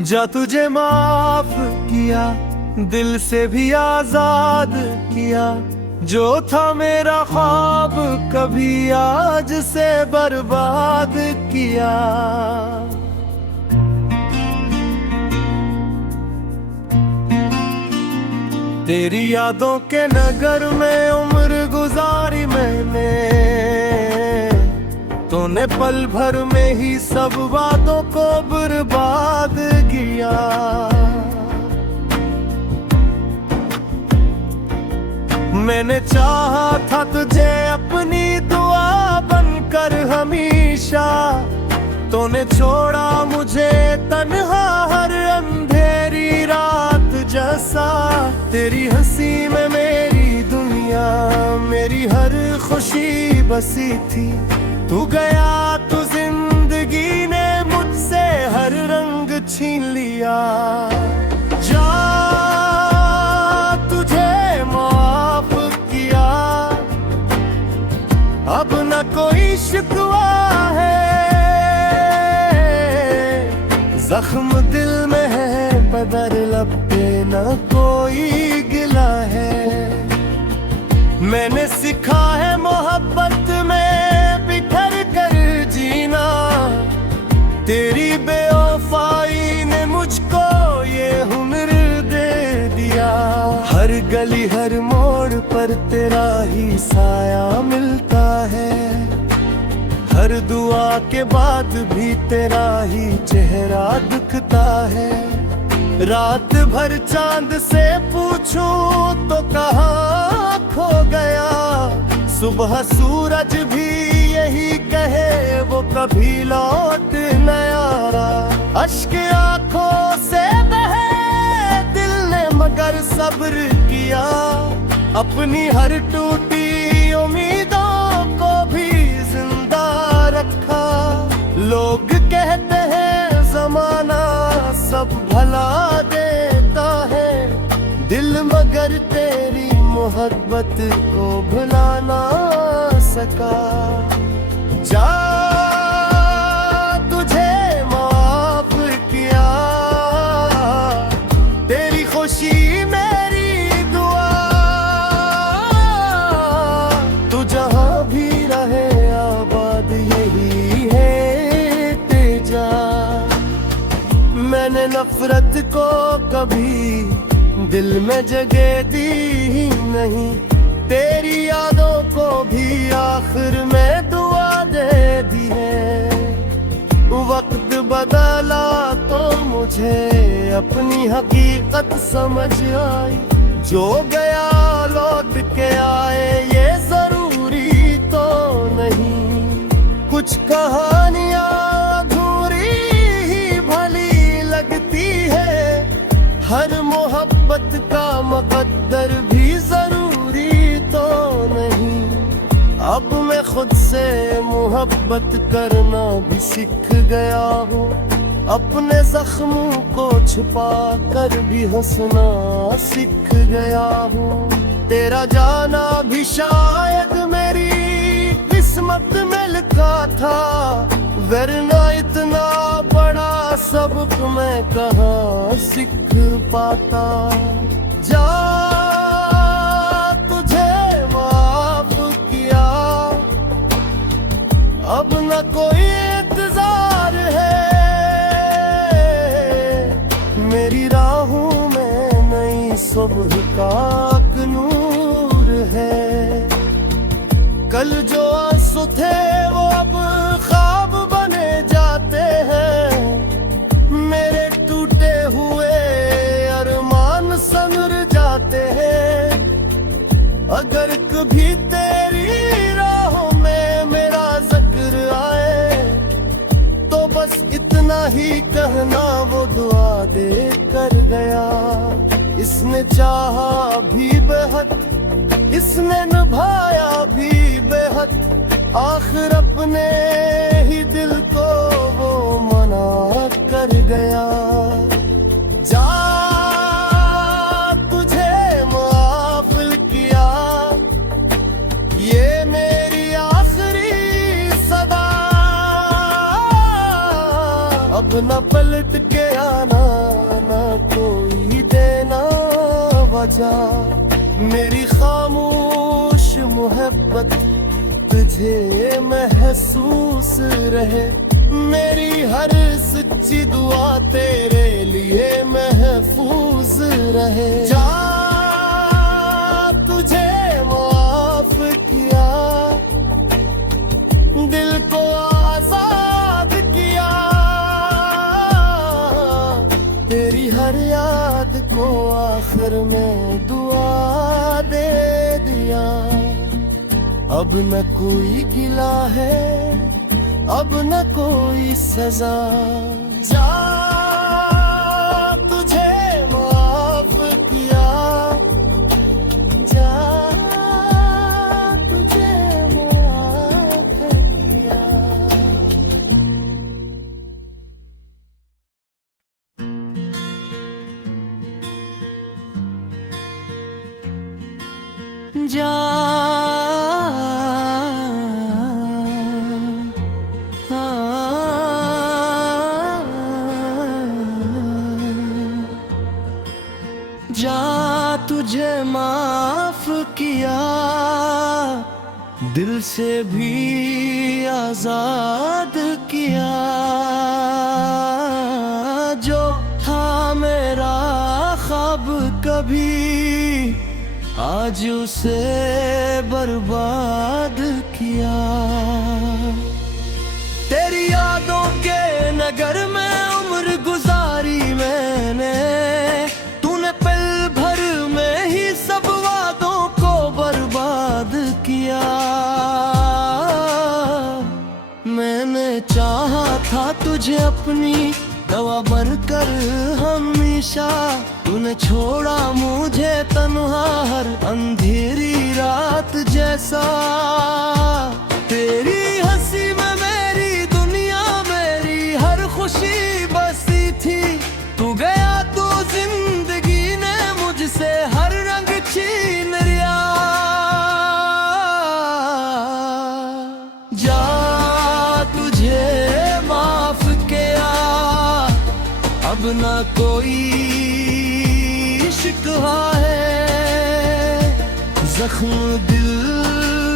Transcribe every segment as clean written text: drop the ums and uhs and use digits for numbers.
जा तुझे माफ किया, दिल से भी आजाद किया। जो था मेरा ख्वाब कभी आज से बर्बाद किया। तेरी यादों के नगर में उम्र गुजारी मैंने, तूने पल भर में ही सब बातों को बर्बाद किया। मैंने चाहा था तुझे अपनी दुआ बनकर हमेशा, तूने छोड़ा मुझे तन्हा हर अंधेरी रात जैसा। तेरी हंसी में मेरी दुनिया, मेरी हर खुशी बसी थी। तू गया तो जिंदगी ने मुझसे हर रंग छीन लिया। जा तुझे माफ किया, अब न कोई शिकवा है। जख्म दिल में है बदर लब पे न कोई गिला है। मैंने सीखा है मोहब्बत में बिखर कर जीना। तेरी बेवफाई ने मुझको ये हुनर दे दिया। हर गली हर मोड़ पर तेरा ही साया मिलता है। हर दुआ के बाद भी तेरा ही चेहरा दिखता है। रात भर चांद से पूछूं तो कहाँ खो गया। सुबह सूरज भी यही कहे वो कभी लौट न आया। अश्क आंखों से बहे दिल ने मगर सब्र किया। अपनी हर टूटी उम्मीदों को भी जिंदा रखा। लोग कहते हैं जमाना सब भला देता है, दिल मगर तेरी मोहब्बत को भुला ना सका। जा तुझे माफ किया, तेरी खुशी मेरी दुआ। तू जहाँ भी रहे आबाद यही है तेजा। मैंने नफरत को कभी दिल में जगह दी ही नहीं। तेरी यादों को भी आखिर में दुआ दे दी है। वक्त बदला तो मुझे अपनी हकीकत समझ आई। जो गया लौट के आए ये जरूरी तो नहीं। कुछ कहानियां अधूरी ही भली लगती है। हर मोहब्बत का मुकद्दर भी जरूरी तो नहीं। अब मैं खुद से मोहब्बत करना भी सीख गया हूँ। अपने जख्मों को छुपा कर भी हंसना सीख गया हूँ। तेरा जाना भी शायद मेरी किस्मत में लिखा था, वरना इतना बड़ा सबक मैं कहाँ सीख पाता। जा तुझे माफ किया, अब न कोई इंतजार है। मेरी राहों में नई सुबह का नूर है। कल जो आंसू थे वो अब ख्वाब बने जाते हैं। मेरे टूटे हुए अरमान संवर जाते हैं। अगर कभी तेरी राहों में मेरा जिक्र आए तो बस इतना ही कहना वो दुआ दे कर गया। इसने चाहा भी बेहद, इसने निभाया भी बेहद। आखिर अपने ही दिल को वो मना कर गया। जा तुझे माफ किया, ये मेरी आखिरी सदा। अब न पलट के आना जा। मेरी खामोश मोहब्बत तुझे महसूस रहे, मेरी हर सच्ची दुआ तेरे लिए महफूज रहे। जा तुझे माफ किया, दिल को आजाद किया, तेरी हर याद को आखिर में दुआ दे दिया। अब न कोई गिला है, अब न कोई सजा। जा तुझे माफ किया, जा तुझे माफ किया। जा जा तुझे माफ किया, दिल से भी आजाद किया। जो था मेरा ख्वाब कभी, आज उसे बर्बाद किया। तेरी यादों के नगर में उम्र गुजारी मैंने, तूने पल भर में ही सब वादों को बर्बाद किया। मैंने चाहा था तुझे अपनी दवा बनकर हमेशा, तूने छोड़ा मुझे तन्हा हर अंधेरी रात जैसा। तेरी हंसी में मेरी दुनिया, मेरी हर खुशी बसी थी। तू गया तो जिंदगी ने मुझसे हर रंग छीन लिया। जा तुझे माफ किया, अब ना कोई शिकवा है। जख्म दिल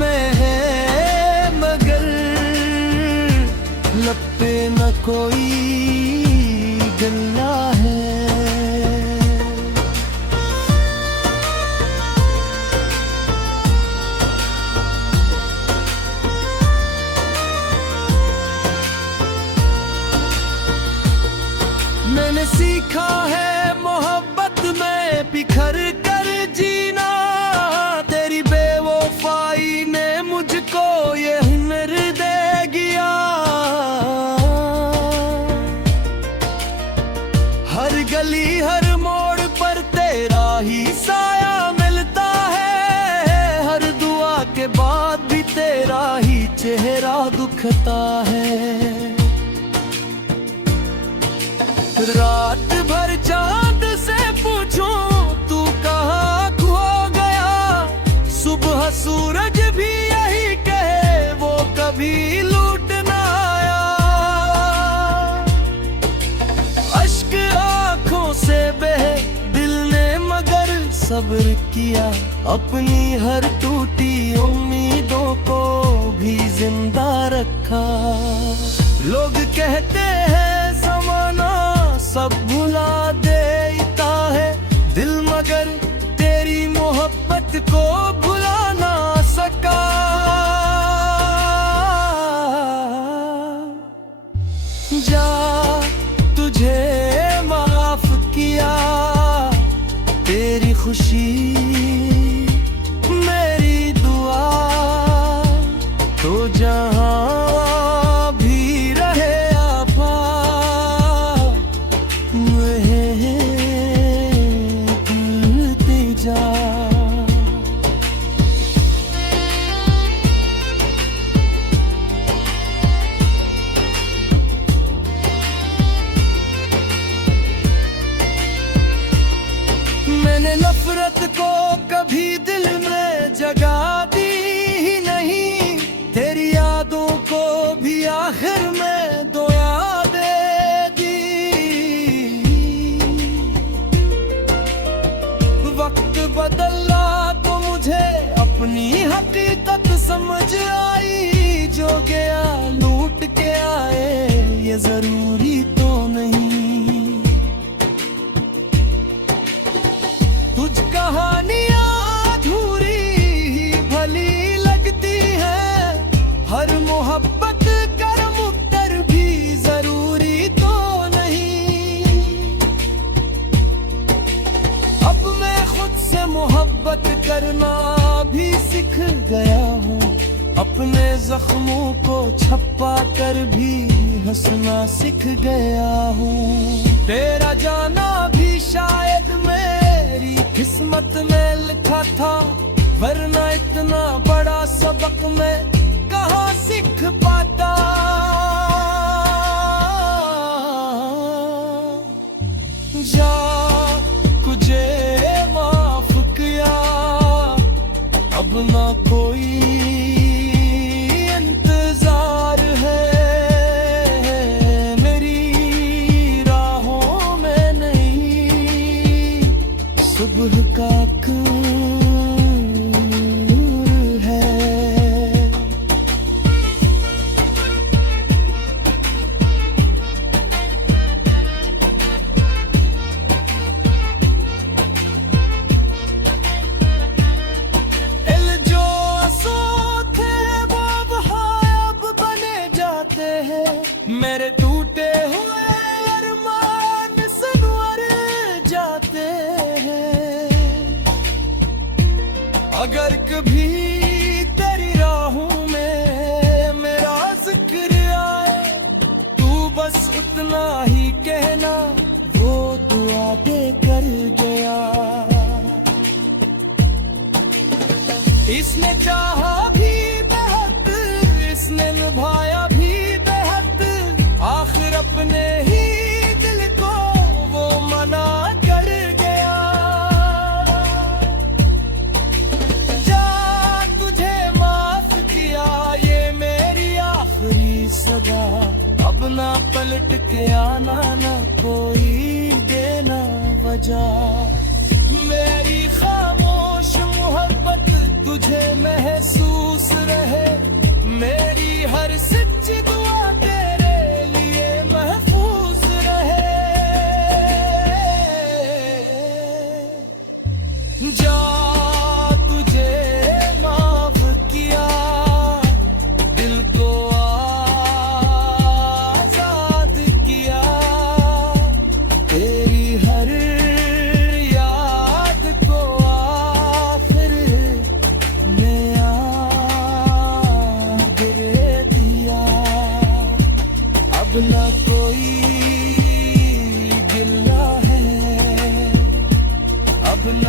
में है मगर लब पे न कोई गल्ला है। मैंने सीखा है मोहब्बत में बिखर कर जीना, तेरी बेवफाई ने मुझको ये हुनर दे गया। हर गली हर मोड़ पर तेरा ही साया मिलता है, हर दुआ के बाद भी तेरा ही चेहरा दुखता है। रात भर चांद से पूछूं तू कहाँ खो गया, सुबह सूरज भी यही कहे वो कभी लूट ना आया। अश्क आंखों से बहे दिल ने मगर सब्र किया, अपनी हर टूटी उम्मीदों को भी जिंदा रखा। लोग कहते हैं ज़माना सब भुला देता है, दिल मगर तेरी मोहब्बत को भुला ना सका। जा तुझे माफ किया, तेरी खुशी मेरी दुआ। तो जहाँ भी रहे नफरत को कभी दिल में जगा दी ही नहीं, तेरी यादों को भी आखिर में दो यादें दी। वक्त आई जो गया लूट के आए, ये जरूरी तो नहीं। तुझ कहानियां अधूरी ही भली लगती है, हर मोहब्बत कर्म उत्तर भी जरूरी तो नहीं। अब मैं खुद से मोहब्बत करना भी सीख गया हूँ, अपने जख्मों को छपा कर भी हंसना सीख गया हूँ। तेरा जाना भी शायद मेरी किस्मत में लिखा था, वरना इतना बड़ा सबक मैं कहाँ सीख पाता। जा तुझे माफ किया, अब ना कोई इंतजार है मेरी राहों में, नहीं सुबह का मेरे टूटे हुए अरमान सनवर जाते हैं। अगर कभी तेरी राहों में मेरा जिक्र आए, तू बस उतना ही कहना, वो दुआ दे कर गया। इसने चाहा भी बेहद, इसने निभाया भी बेहद, आखिर अपने ही दिल को वो मना कर गया। जा तुझे माफ किया, ये मेरी आखिरी सदा, अब ना पलट के आना, ना कोई देना वजह। मेरी खामोश मोहब्बत तुझे महसूस रहे, मेरी हर सच्ची दुआ तेरे लिए महफूज रहे। जा तुझे माफ किया, दिल को आजाद किया, तेरी हर याद को आखिर में आग दे दिया। अब न कोई गिला है, अब न